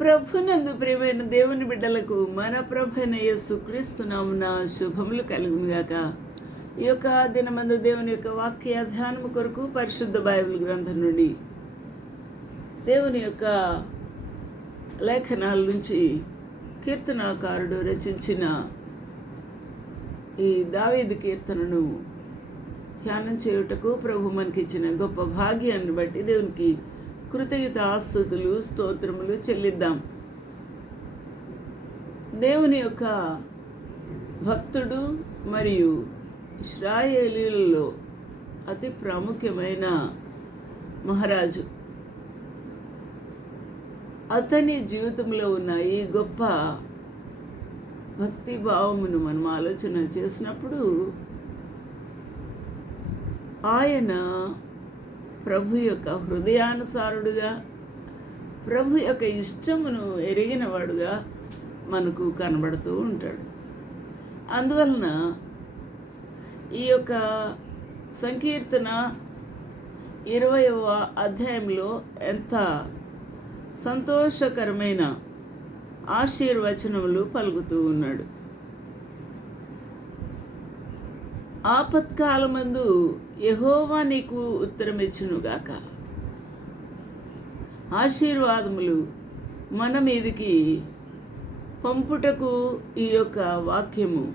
ప్రభునందు ప్రియమైన దేవుని బిడ్డలకు మన ప్రభున యేసు శుభములు కలుగునుగాక. ఈ యొక్క దినమందు దేవుని యొక్క వాక్య ధ్యానము కొరకు పరిశుద్ధ బైబిల్ గ్రంథం నుండి దేవుని యొక్క లేఖనాల నుంచి కీర్తనాకారుడు రచించిన ఈ దావీదు కీర్తనను ధ్యానం చేయుటకు ప్రభు మనకిచ్చిన గొప్ప భాగ్యాన్ని బట్టి దేవునికి కృతజ్ఞత ఆస్తుతులు స్తోత్రములు చెల్లిద్దాం. దేవుని యొక్క భక్తుడు మరియు ఇస్రాయేలీలలో అతి ప్రాముఖ్యమైన మహారాజు. అతని జీవితంలో ఉన్న ఈ గొప్ప భక్తి భావమును మనం ఆలోచన చేసినప్పుడు ఆయన ప్రభు యొక్క హృదయానుసారుడుగా ప్రభు యొక్క ఇష్టమును ఎరిగినవాడుగా మనకు కనబడుతూ ఉంటాడు. అందువలన ఈ యొక్క సంకీర్తన ఇరవయవ అధ్యాయంలో ఎంత సంతోషకరమైన ఆశీర్వచనములు పలుకుతూ ఉన్నాడు. ఆపత్కాలమందు యహోవా నీకు ఉత్తరమిచ్చునుగాక. ఆశీర్వాదములు మన మీదికి పంపుటకు ఈ యొక్క వాక్యము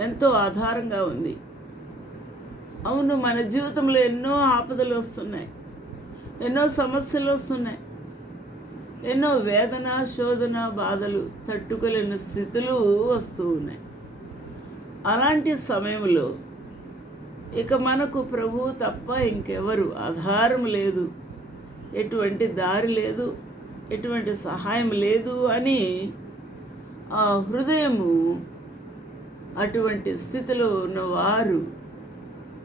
ఎంతో ఆధారంగా ఉంది. అవును మన జీవితంలో ఎన్నో ఆపదలు వస్తున్నాయి. ఎన్నో సమస్యలు వస్తున్నాయి. ఎన్నో వేదన శోధన బాధలు తట్టుకోలేని స్థితులు వస్తూ ఉన్నాయి. అలాంటి సమయంలో ఇక మనకు ప్రభు తప్ప ఇంకెవరు ఆధారం లేదు. ఎటువంటి దారి లేదు. ఎటువంటి సహాయం లేదు అని ఆ హృదయము అటువంటి స్థితిలో ఉన్నవారు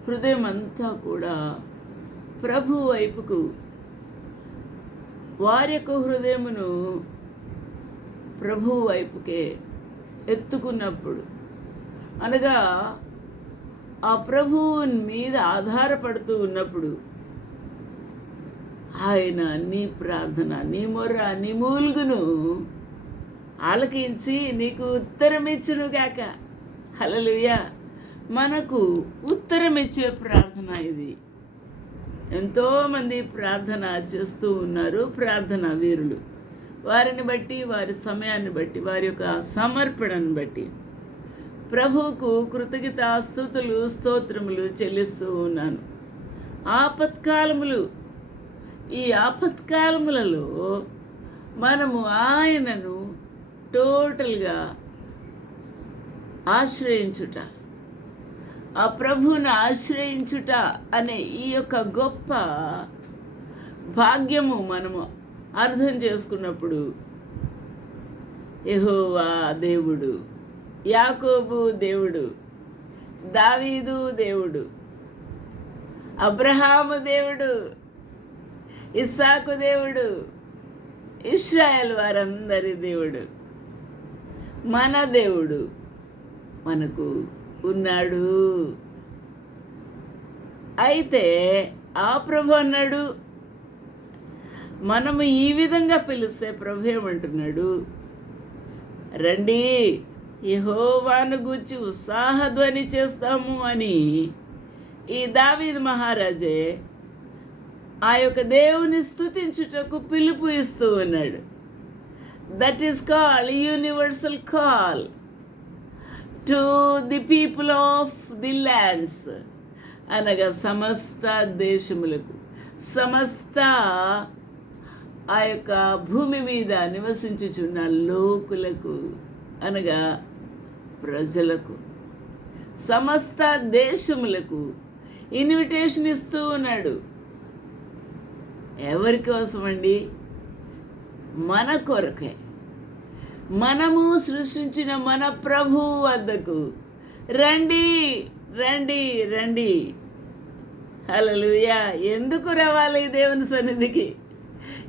హృదయం అంతా కూడా ప్రభు వైపుకు వారి యొక్క హృదయమును ప్రభు వైపుకే ఎత్తుకున్నప్పుడు అనగా ఆ ప్రభువు మీద ఆధారపడుతూ ఉన్నప్పుడు ఆయన నీ ప్రార్థన నీ మొర్ర నీ మూలుగును ఆలకించి నీకు ఉత్తరం ఇచ్చునుగాక హలలుయ మనకు ఉత్తరమిచ్చే ప్రార్థన ఇది. ఎంతోమంది ప్రార్థన చేస్తూ ఉన్నారు ప్రార్థన వీరులు. వారిని బట్టి వారి సమయాన్ని బట్టి వారి యొక్క సమర్పణను బట్టి. ప్రభువుకు కృతజ్ఞత స్థుతులు స్తోత్రములు చెల్లిస్తూ ఉన్నాను. ఆపత్కాలములు ఈ ఆపత్కాలములలో మనము ఆయనను టోటల్గా ఆశ్రయించుట ఆ ప్రభువును ఆశ్రయించుట అనే ఈ యొక్క గొప్ప భాగ్యము మనము అర్థం చేసుకున్నప్పుడు యహోవా దేవుడు యాకోబు దేవుడు దావీదు దేవుడు అబ్రహాము దేవుడు ఇస్సాకు దేవుడు ఇస్రాయల్ వారందరి దేవుడు మన దేవుడు మనకు ఉన్నాడు. అయితే ఆ ప్రభు అన్నాడు మనము ఈ విధంగా పిలిస్తే ప్రభు ఏమంటున్నాడు? రండి యహోవాను గూర్చి ఉత్సాహధ్వని చేస్తాము అని ఈ దావీద్ మహారాజే ఆ యొక్క దేవుని స్థుతించుటకు పిలుపు ఇస్తూ ఉన్నాడు. That is call universal call to the people of the lands అనగా సమస్త దేశములకు సమస్త ఆ యొక్క భూమి మీద నివసించుచున్న లోకులకు అనగా ప్రజలకు సమస్త దేశములకు ఇన్విటేషన్ ఇస్తూ ఉన్నాడు. ఎవరి కోసం అండి? మన కొరకే. మనము సృష్టించిన మన ప్రభు వద్దకు. రండి రండి రండి. హలలుయా ఎందుకు రావాలి దేవుని సన్నిధికి?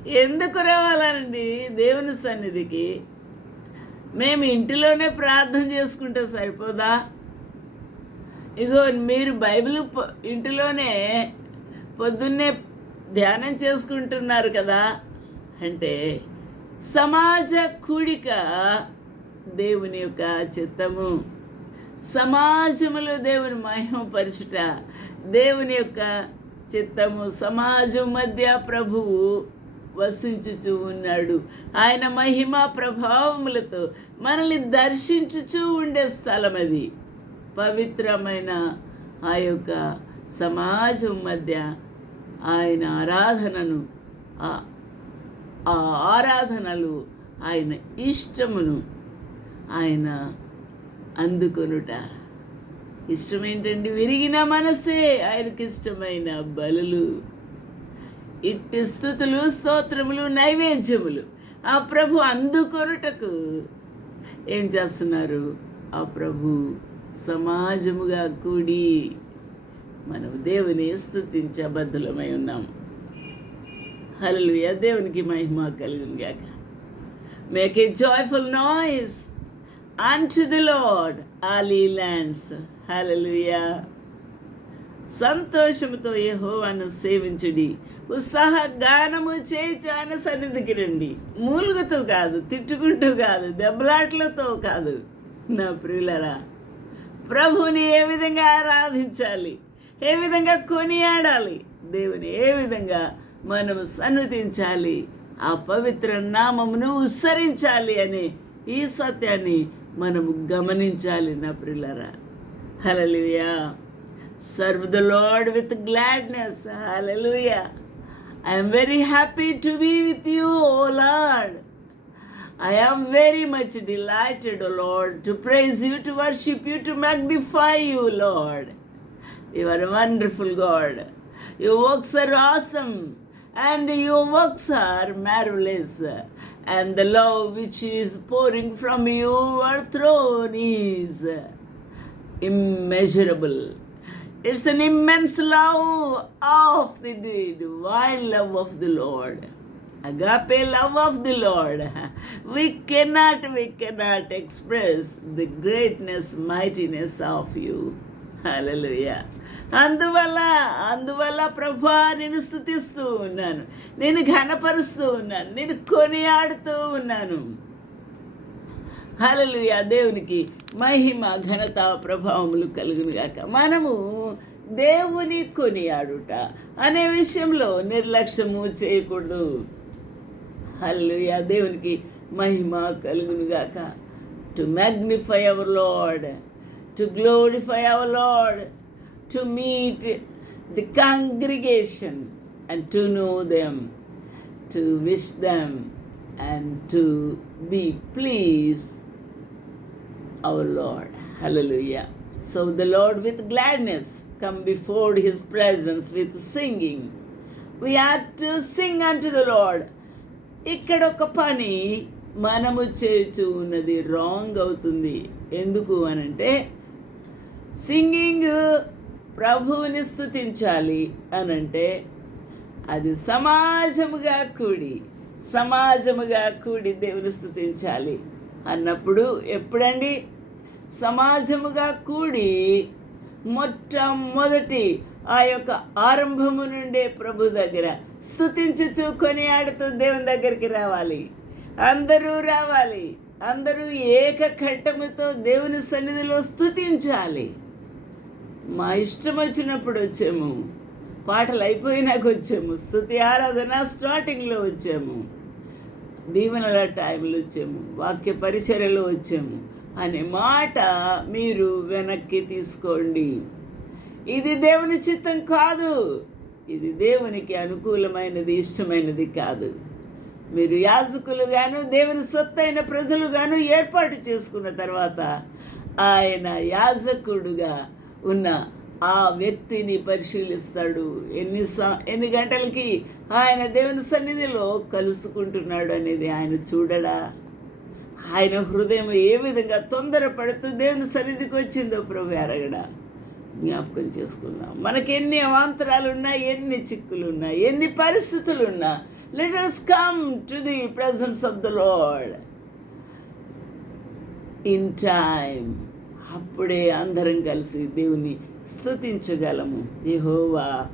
ఎందుకు రావాలండి దేవుని సన్నిధికి? మేము ఇంటిలోనే ప్రార్థన చేసుకుంటే సరిపోదా? ఇగో మీరు బైబిల్ ఇంటిలోనే పొద్దున్నే ధ్యానం చేసుకుంటున్నారు కదా? అంటే సమాజ కూడిక దేవుని యొక్క చిత్తము. సమాజములో దేవుని మహిమపరచుట దేవుని యొక్క చిత్తము. సమాజం మధ్య ప్రభువు వసించుచూ ఉన్నాడు. ఆయన మహిమ ప్రభావములతో మనల్ని దర్శించుచూ ఉండే స్థలం అది పవిత్రమైన ఆ యొక్క సమాజం మధ్య ఆయన ఆరాధనను ఆ- ఆ ఆరాధనలు ఆయన ఇష్టమును ఆయన అందుకొనుట. ఇష్టం ఏంటండి విరిగిన మనసే ఆయనకి ఇష్టమైన బలులు. ఇట్టి స్థుతులు స్తోత్రములు నైవేద్యములు ఆ ప్రభు అందుకొనుటకు ఏం చేస్తున్నారు? ఆ ప్రభు సమాజముగా కూడి మనం దేవుని స్థుతించబద్ధులమై ఉన్నాం. హల్లెలూయా. దేవునికి మహిమ కలుగును గాక. Make a joyful noise and to the Lord all lands hallelujah సంతోషముతో యహోవాను సేవించుడి. ఉత్సాహ గానము ఆయన సన్నిధికి రండి. మూలుగుతూ కాదు తిట్టుకుంటూ కాదు దెబ్బలాట్లతో కాదు. నా ప్రియులరా ప్రభువుని ఏ విధంగా ఆరాధించాలి? ఏ విధంగా కొనియాడాలి? దేవుని ఏ విధంగా మనం సన్నుతించాలి? ఆ పవిత్ర నామమును ఉచ్చరించాలి అనే ఈ సత్యాన్ని మనము గమనించాలి నా ప్రిల్లరా హలలియా Serve the Lord with gladness. Hallelujah. I am very happy to be with you, O Lord. I am very much delighted, O Lord, to praise you, to worship you, to magnify you, Lord. You are a wonderful God. Your works are awesome, and your works are marvelous. And the love which is pouring from your throne is immeasurable. It's an immense love of the divine love of the Lord. Agape love of the Lord. We cannot, we cannot express the greatness, mightiness of you. Hallelujah. అందువల్ల అందువల్ల ప్రభా నేను స్థుతిస్తూ ఉన్నాను నేను ఘనపరుస్తూ ఉన్నాను నేను కొనియాడుతూ ఉన్నాను హల్లెలూయా దేవునికి మహిమ ఘనత ప్రభావములు కలుగునుగాక మనము దేవుని కొనియాడుట అనే విషయంలో నిర్లక్ష్యము చేయకూడదు. హల్లెలూయా దేవునికి మహిమ కలుగునుగాక to magnify our Lord to glorify our Lord to meet the congregation and to know them to wish them and to be please our Lord. Hallelujah. So the Lord with gladness come before his presence with singing. We are to sing unto the Lord. ఇక్కడ ఒక పని మనము చేస్తూ ఉన్నది wrong అవుతుంది ఎందుకు అనంటే singing ప్రభువుని స్థుతించాలి అనంటే అది సమాజముగా కూడి సమాజముగా కూడి దేవుని స్థుతించాలి అన్నప్పుడు ఎప్పుడండి సమాజముగా కూడి మొట్టమొదటి ఆ యొక్క ఆరంభము నుండే ప్రభు దగ్గర స్థుతించుచు కొనియాడుతూ దేవుని దగ్గరికి రావాలి. అందరూ రావాలి. అందరూ ఏకఖట్టముతో దేవుని సన్నిధిలో స్థుతించాలి మా ఇష్టం వచ్చినప్పుడు వచ్చాము. పాటలు అయిపోయినాక వచ్చాము. స్థుతి ఆరాధన స్టార్టింగ్లో వచ్చాము. దీవెనల టైంలో వచ్చాము. వాక్య పరిచర్యలో వచ్చాము. అనే మాట మీరు వెనక్కి తీసుకోండి. ఇది దేవుని చిత్తం కాదు. ఇది దేవునికి అనుకూలమైనది ఇష్టమైనది కాదు. మీరు యాజకులుగాను దేవుని సొత్తైన ప్రజలుగాను ఏర్పాటు చేసుకున్న తర్వాత ఆయన యాజకుడుగా ఉన్న ఆ వ్యక్తిని పరిశీలిస్తాడు. ఎన్ని సా ఎన్ని గంటలకి ఆయన దేవుని సన్నిధిలో కలుసుకుంటున్నాడు అనేది ఆయన చూడడా? ఆయన హృదయం ఏ విధంగా తొందరపడుతూ దేవుని సన్నిధికి వచ్చిందో ప్రభు ఎరగడ జ్ఞాపకం చేసుకుందాం. మనకి ఎన్ని అవాంతరాలు ఉన్నా ఎన్ని చిక్కులు ఉన్నా ఎన్ని పరిస్థితులు ఉన్నా let come to the presence of the Lord in time అప్పుడే అందరం కలిసి దేవుని స్తుతించగలము. దేహోవా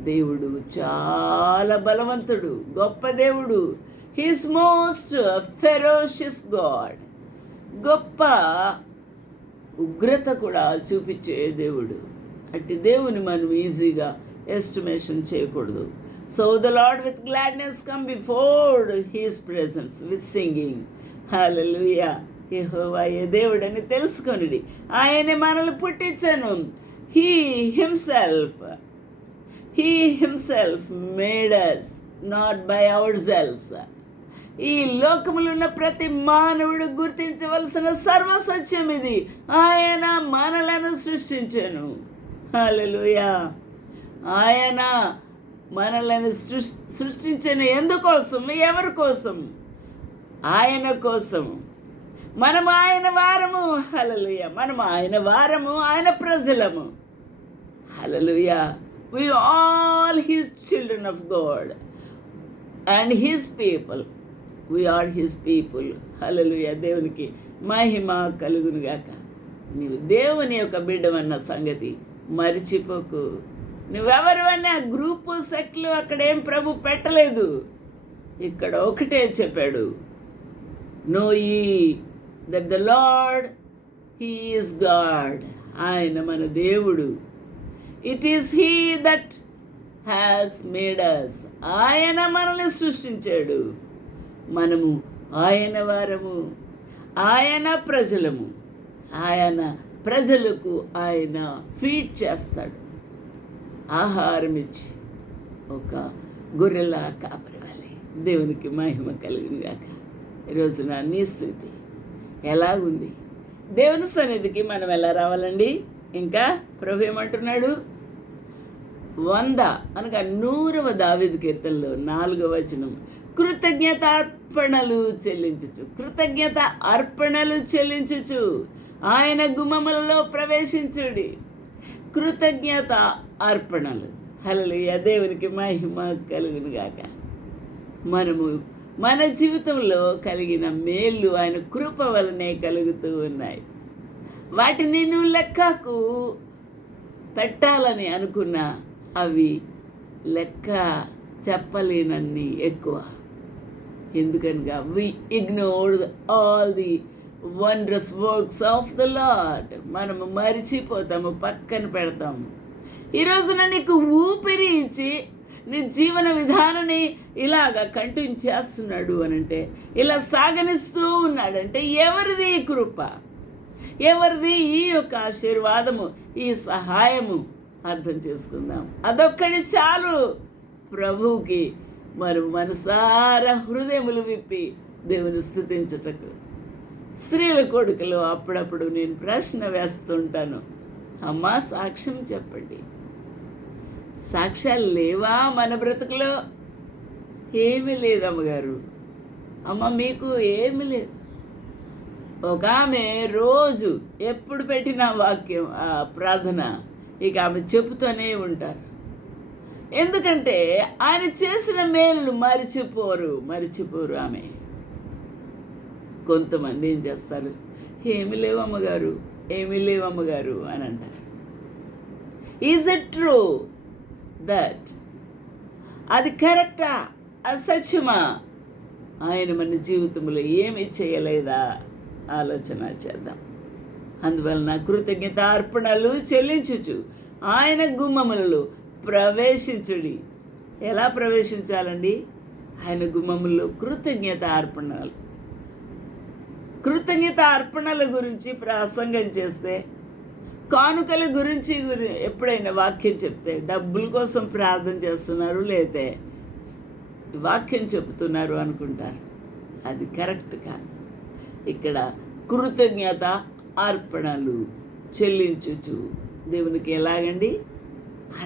దేవుడు చాలా బలవంతుడు గొప్ప దేవుడు. హిస్ మోస్ట్ ఫెరోషియస్ గాడ్ గొప్ప ఉగ్రత కూడా చూపించే దేవుడు. అట్టి దేవుని మనం ఈజీగా ఎస్టిమేషన్ చేయకూడదు. So the Lord with gladness come before his presence with singing hallelujah యెహోవా ఏ దేవుడని తెలుసుకొనిడి. ఆయనే మనల్ని పుట్టించను. He himself he himself made us not by ourselves ఈ లోకములో ఉన్న ప్రతి మానవుడు గుర్తించవలసిన సర్వసత్యం ఇది. ఆయన మనలను సృష్టించాను. హల్లెలూయా. ఆయన మనలను సృష్ సృష్టించిన ఎందుకోసం? ఎవరి కోసం? ఆయన కోసం. మనం ఆయన వారము. హలలుయ మనం ఆయన వారము ఆయన ప్రజలము. Hallelujah we all his children of God and his people we are his people hallelujah దేవునికి మహిమ కలుగునుగాక నీవు దేవుని యొక్క బిడ్డమన్న సంగతి మరిచిపోకు. నువ్వెవరివన్నా గ్రూపు సెక్లు అక్కడేం ప్రభు పెట్టలేదు? ఇక్కడ ఒకటే చెప్పాడు. Know ye that the Lord he is God ఆయన మన దేవుడు. It is he that has made us ఆయన మనల్ని సృష్టించాడు. మనము ఆయన వారము ఆయన ప్రజలము. ఆయన ప్రజలకు ఆయన ఫీడ్ చేస్తాడు. ఆహారం ఇచ్చి ఒక గొర్రెల కాపరివాలి దేవునికి మహిమ కలిగింది ఈరోజు నా నీ స్థితి ఎలా ఉంది దేవుని సన్నిధికి మనం ఎలా రావాలండి? ఇంకా ప్రభు ఏమంటున్నాడు? వంద అనగా నూరవ దావిద కీర్తనలో నాలుగవ వచనం. కృతజ్ఞత అర్పణలు చెల్లించుచు కృతజ్ఞత అర్పణలు చెల్లించుచు ఆయన గుమములలో ప్రవేశించుడి. కృతజ్ఞత అర్పణలు. హల్లెలూయ దేవునికి మహిమ కలుగును గాక మనము మన జీవితంలో కలిగిన మేళ్ళు ఆయన కృప వలనే కలుగుతూ ఉన్నాయి. వాటిని నువ్వు లెక్కకు పెట్టాలని అనుకున్న అవి లెక్క చెప్పలేనన్ని ఎక్కువ. ఎందుకనగా we ignore all the wondrous works of the Lord మనము మరిచిపోతాము పక్కన పెడతాము. ఈరోజున నీకు ఊపిరి ఇచ్చి నీ జీవన విధానాన్ని ఇలాగ కంటిన్యూ చేస్తున్నాడు అని అంటే ఇలా సాగనిస్తూ ఉన్నాడంటే ఎవరిది ఈ కృప? ఎవరిది ఈ యొక్క ఆశీర్వాదము ఈ సహాయము? అర్థం చేసుకుందాం. అదొక్కడి చాలు ప్రభువుకి. మరి మనసారా హృదయములు విప్పి దేవుని స్థుతించుటకు. స్త్రీల కొడుకులు అప్పుడప్పుడు నేను ప్రశ్న వేస్తుంటాను. అమ్మా సాక్ష్యం చెప్పండి. సాక్ష్యాలు లేవా మన బ్రతుకులో? ఏమీ లేదు అమ్మగారు. అమ్మ మీకు ఏమి లేదు. ఒక ఆమె రోజు ఎప్పుడు పెట్టిన వాక్యం ప్రార్థన ఇక ఆమె చెబుతూనే ఉంటారు. ఎందుకంటే ఆయన చేసిన మేలు మరిచిపోరు మరిచిపోరు ఆమె. కొంతమంది ఏం చేస్తారు? ఏమి లేవు అమ్మగారు ఏమి లేవు అమ్మగారు అని అంటారు. ఈజ్ ఇట్ ట్రూ దట్ అది కరెక్టా? అది ఆయన మన జీవితంలో ఏమి చేయలేదా? ఆలోచన చేద్దాం. అందువలన కృతజ్ఞత అర్పణలు చెల్లించుచు ఆయన గుమ్మములలో ప్రవేశించుడి. ఎలా ప్రవేశించాలండి? ఆయన గుమ్మములో కృతజ్ఞత అర్పణలు. కృతజ్ఞత అర్పణల గురించి ప్రసంగం చేస్తే కానుకల గురించి ఎప్పుడైనా వాక్యం చెప్తే డబ్బుల కోసం ప్రార్థన చేస్తున్నారు లేతే వాక్యం చెబుతున్నారు అనుకుంటారు. అది కరెక్ట్ కాదు. ఇక్కడ కృతజ్ఞత అర్పణలు చెల్లించుచు దేవునికి ఎలాగండి?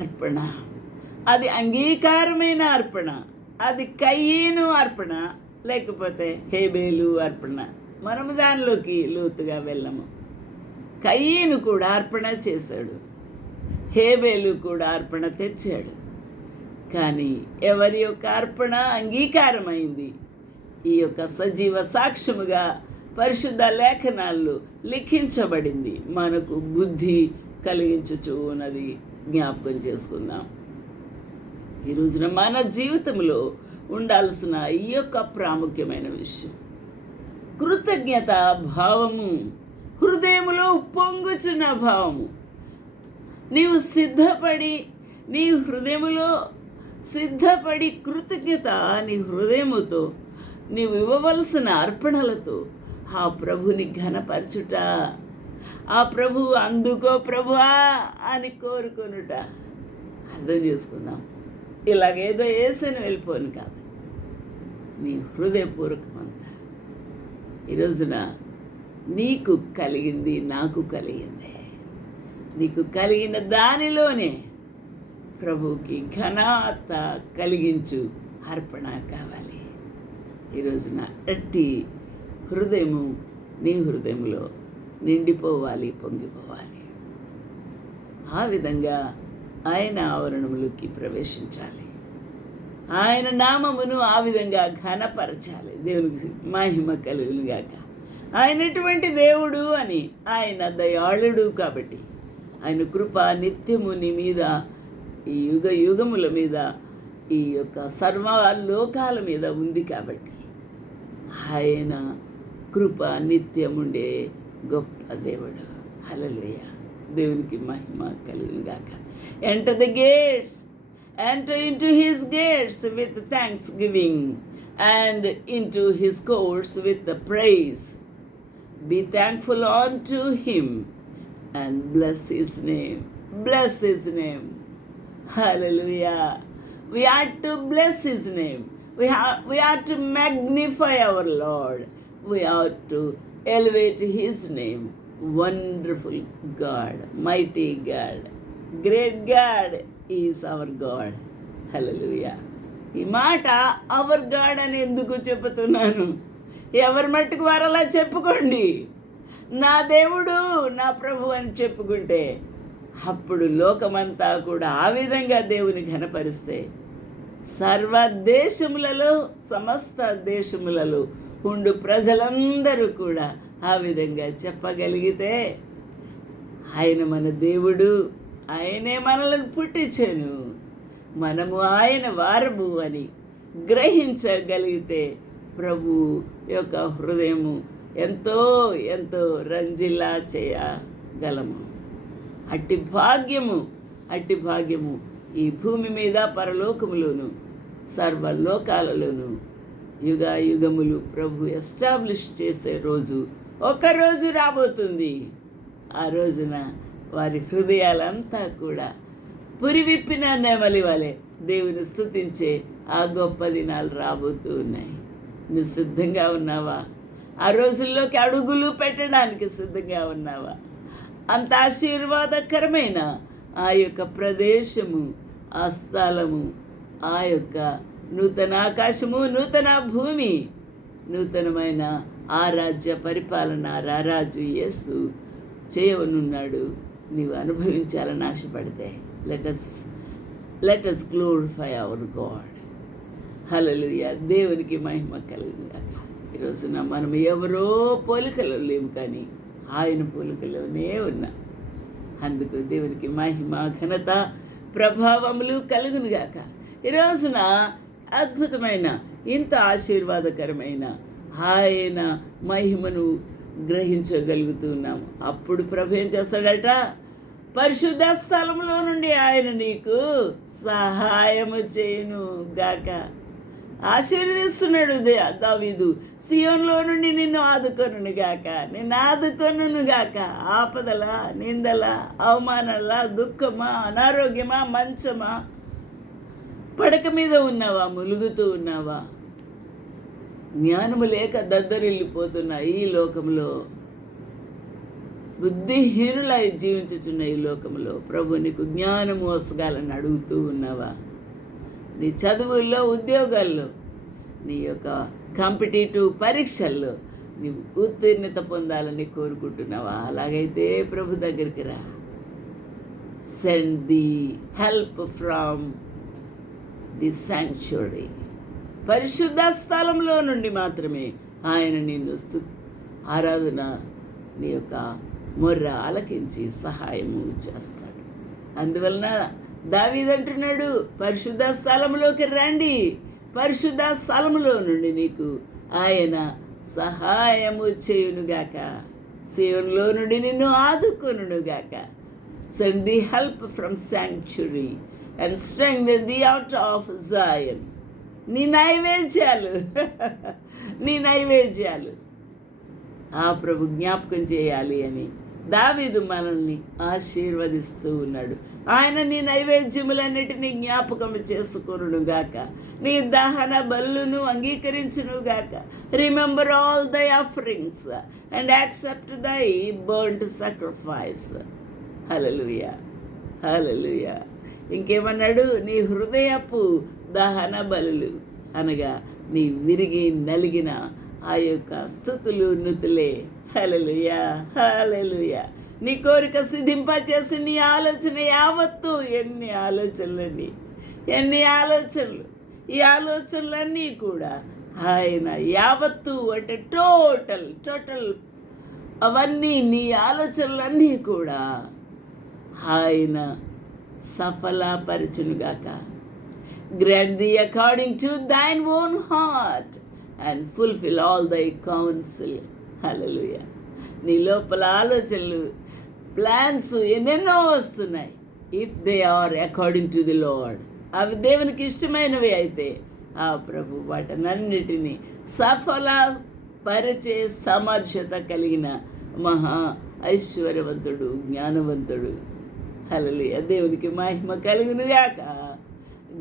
అర్పణ. అది అంగీకారమైన అర్పణ. అది కయ్యేను అర్పణ. లేకపోతే హేబేలు అర్పణ. మనము దానిలోకి లోతుగా వెళ్ళము. కయ్యేను కూడా అర్పణ చేశాడు. హేబేలు కూడా అర్పణ తెచ్చాడు. కానీ ఎవరి యొక్క అర్పణ అంగీకారమైంది? ఈ యొక్క సజీవ సాక్ష్యముగా పరిశుద్ధ లేఖనాల్లో లిఖించబడింది. మనకు బుద్ధి కలిగించుచున్నది. జ్ఞాపకం చేసుకుందాం. ఈ రోజున మన జీవితంలో ఉండాల్సిన ఈ యొక్క ప్రాముఖ్యమైన విషయం. కృతజ్ఞత భావము హృదయములో ఉప్పొంగుచున్న భావము. నీవు సిద్ధపడి నీ హృదయములో సిద్ధపడి కృతజ్ఞత నీ హృదయముతో నీవు ఇవ్వవలసిన అర్పణలతో ఆ ప్రభుని ఘనపరచుట ఆ ప్రభు అందుకో ప్రభువా అని కోరుకొనుట అర్థం చేసుకుందాం. ఇలాగేదో వేసని వెళ్ళిపోను కాదు. నీ హృదయపూర్వకమంతా. ఈ రోజున నీకు కలిగింది నాకు కలిగింది. నీకు కలిగిన దానిలోనే ప్రభువుకి ఘనత కలిగించు అర్పణ కావాలి. ఈ రోజున అట్టి హృదయము నీ హృదయంలో నిండిపోవాలి పొంగిపోవాలి. ఆ విధంగా ఆయన ఆవరణములోకి ప్రవేశించాలి. ఆయన నామమును ఆ విధంగా ఘనపరచాలి. దేవునికి మహిమ కలుగునుగాక ఆయన ఎటువంటి దేవుడు అని ఆయన దయాళుడు కాబట్టి ఆయన కృప నిత్యము నీ మీద ఈ యుగ యుగముల మీద ఈ యొక్క సర్వ లోకాల మీద ఉంది కాబట్టి ఆయన కృప నిత్యముండే గొప్ప దేవుడు హల్లెలూయ దేవునికి మహిమ కలుగునుగాక enter the gates enter into his gates with thanksgiving and into his courts with the praise. Be thankful unto him and bless his name. Bless his name. Hallelujah. We are to bless his name. We, have, we are to magnify our Lord. We are to elevate his name wonderful God mighty God great God is our God hallelujah ఈ మాట hour God అని ఎందుకు చెబుతున్నాను? ఎవరి మట్టుకు వారు అలా చెప్పుకోండి. నా దేవుడు నా ప్రభు అని చెప్పుకుంటే అప్పుడు లోకమంతా కూడా ఆ విధంగా దేవుని ఘనపరిస్తే సర్వ దేశములలో సమస్త దేశములలో కుండు ప్రజలందరూ కూడా ఆ విధంగా చెప్పగలిగితే ఆయన మన దేవుడు ఆయనే మనల్ని పుట్టించాను. మనము ఆయన వారము అని గ్రహించగలిగితే ప్రభు యొక్క హృదయము ఎంతో ఎంతో రంజిల్లా చేయగలము. అట్టి భాగ్యము అట్టి భాగ్యము ఈ భూమి మీద పరలోకములోను సర్వలోకాలలోను యుగ యుగములు ప్రభు ఎస్టాబ్లిష్ చేసే రోజు ఒకరోజు రాబోతుంది. ఆ రోజున వారి హృదయాలంతా కూడా పురివిప్పిన నెమలి వలె దేవుని స్థుతించే ఆ గొప్ప దినాలు రాబోతూ ఉన్నాయి. నువ్వు సిద్ధంగా ఉన్నావా? ఆ రోజుల్లోకి అడుగులు పెట్టడానికి సిద్ధంగా ఉన్నావా? అంత ఆశీర్వాదకరమైన ఆ యొక్క ప్రదేశము ఆ స్థలము ఆ యొక్క నూతన ఆకాశము నూతన భూమి. నూతనమైన ఆ రాజ్య పరిపాలన రారాజు యేసు చేయవనున్నాడు. నీవు అనుభవించాలని ఆశపడితే let's let's glorify our God hallelujah దేవునికి మహిమ కలిగిందాక ఈరోజున మనం ఎవరో పోలికలు లేము కానీ ఆయన పోలికలోనే ఉన్నా. అందుకు దేవునికి మహిమ ఘనత ప్రభావములు కలుగునుగాక. ఈరోజున అద్భుతమైన ఇంత ఆశీర్వాదకరమైన ఆయన మహిమను గ్రహించగలుగుతున్నాము అప్పుడు ప్రభు ఏం చేస్తాడట? పరిశుద్ధ స్థలంలో నుండి ఆయన నీకు సహాయము చేయను గాక. ఆశీర్వదిస్తున్నాడు దే- దావీదు. సియోన్లో నుండి నిన్ను ఆదుకొను గాక. నిన్ను ఆదుకొను గాక. ఆపదల నిందల అవమానాల దుఃఖమా అనారోగ్యమా మంచమా పడక మీద ఉన్నావా? ములుగుతూ ఉన్నావా? జ్ఞానము లేక దద్దరిల్లిపోతున్న ఈ లోకంలో బుద్ధిహీనులై జీవించుచున్న ఈ లోకంలో ప్రభు నీకు జ్ఞానము వసగాలని అడుగుతూ ఉన్నావా? నీ చదువుల్లో ఉద్యోగాల్లో నీ యొక్క కాంపిటేటివ్ పరీక్షల్లో నీవు ఉత్తీర్ణత పొందాలని కోరుకుంటున్నావా? అలాగైతే ప్రభు దగ్గరికి రా. Send the help from the sanctuary. పరిశుద్ధ స్థలంలో నుండి మాత్రమే ఆయన నిన్ను స్తు ఆరాధన నీ యొక్క మొర్ర ఆలకించి సహాయము చేస్తాడు. అందువలన దావీదంటున్నాడు పరిశుద్ధ స్థలంలోకి రండి. పరిశుద్ధ స్థలంలో నుండి నీకు ఆయన సహాయము చేయునుగాక. శివునిలో నుండి నిన్ను ఆదుకొనుగాక send the help from sanctuary and strength the out of Zion నీ నైవేద్యాలు. నీ నైవేద్యాలు. ఆ ప్రభు జ్ఞాపకం చేయాలి అని దావీదు మనల్ని ఆశీర్వదిస్తూ ఉన్నాడు. ఆయన నీ నైవేద్యములన్నిటినీ జ్ఞాపకం చేసుకును గాక. నీ దహన బల్లును అంగీకరించును గాక. Remember all thy offerings and accept thy burnt sacrifice hallelujah hallelujah ఇంకేమన్నాడు? నీ హృదయపు దహన బలులు అనగా నీ విరిగి నలిగిన ఆ యొక్క స్థుతులు నుతులే. హలలుయా హలలుయా నీ కోరిక సిద్ధింప చేసి నీ ఆలోచన యావత్తు ఎన్ని ఆలోచనలండి? ఎన్ని ఆలోచనలు? ఈ ఆలోచనలన్నీ కూడా ఆయన యావత్తు అంటే టోటల్ టోటల్ అవన్నీ నీ ఆలోచనలన్నీ కూడా ఆయన సఫలపరచునుగాక. Grant the according to thine own heart and fulfil all thy counsel hallelujah నీ లోపల ఆలోచనలు ప్లాన్స్ ఎన్నెన్నో వస్తున్నాయి. If they are according to the Lord అవి దేవునికి ఇష్టమైనవి అయితే ఆ ప్రభు వాటనన్నిటినీ సఫల పరిచే సమర్థత కలిగిన మహా ఐశ్వర్యవంతుడు జ్ఞానవంతుడు. హలలియ దేవునికి మహిమ కలిగిన గాక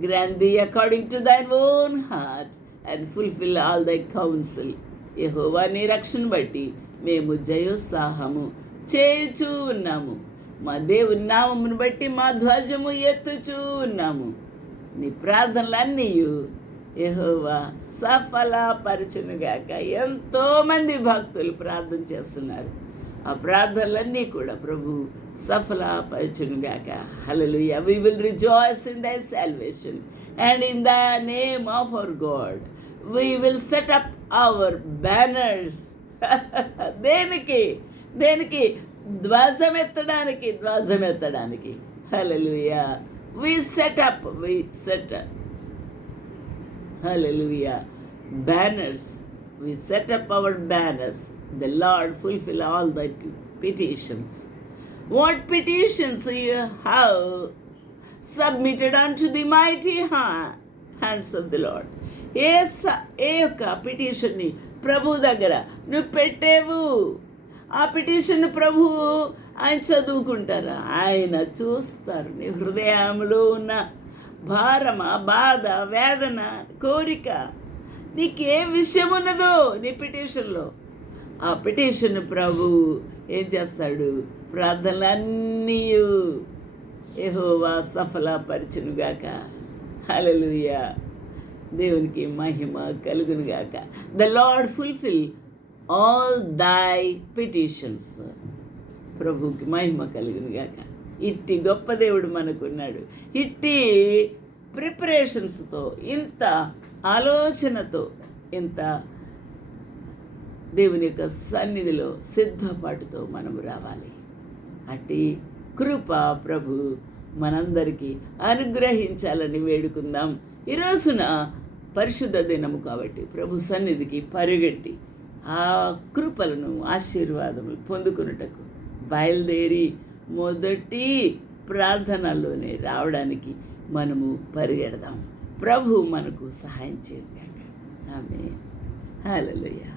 grant according to thine own heart and fulfil all thy counsel యహోవా నీ రక్షణ బట్టి మేము జయోత్సాహము చేయుచూ ఉన్నాము మా దేవుని నామమును బట్టి మా ధ్వజము ఎత్తుచూ ఉన్నాము నీ ప్రార్థనలన్నీ యహోవా సఫలపరచునుగాక. ఎంతోమంది భక్తులు ప్రార్థన చేస్తున్నారు. ఆ ప్రార్థనలన్నీ కూడా ప్రభు సఫలపరచునుగాక. Hallelujah we will rejoice in thy salvation and in the name of our God we will set up our banners దేనికి? దేనికి? ధ్వజం ఎత్తడానికి ధ్వజం ఎత్తడానికి. We set up we set Hallelujah. Banners we set up our. The Lord fulfill all thy p- petitions. What petitions you have submitted unto the mighty ha- hands of the Lord. ఏ స ఏ యొక్క పిటిషన్ని ప్రభు దగ్గర నువ్వు పెట్టేవు ఆ petition ప్రభు ఆయన చదువుకుంటారు ఆయన చూస్తారు నీ హృదయంలో ఉన్న భారమా బాధ వేదన కోరిక నీకే విషయం ఉన్నదో నీ పిటిషన్లో ఆ పిటిషన్ ప్రభు ఏం చేస్తాడు? ప్రార్థనలన్నీ ఏహోవా సఫలపరచునుగాక. హల్లెలూయా. దేవునికి మహిమ కలుగునుగాక. The Lord fulfil all thy petitions. ప్రభుకి మహిమ కలుగునుగాక. ఇట్టి గొప్ప దేవుడు మనకున్నాడు. ఇట్టి ప్రిపరేషన్స్తో ఇంత ఆలోచనతో ఇంత దేవుని యొక్క సన్నిధిలో సిద్ధపాటుతో మనము రావాలి. అట్టి కృప ప్రభు మనందరికీ అనుగ్రహించాలని వేడుకుందాం. ఈ రోజున పరిశుద్ధ దినము కాబట్టి ప్రభు సన్నిధికి పరిగెట్టి ఆ కృపలను ఆశీర్వాదములు పొందుకున్నటకు బయలుదేరి మొదటి ప్రార్థనలోనే రావడానికి మనము పరిగెడదాం. ప్రభు మనకు సహాయం చేయాలి ఆమె హల్లెలూయా.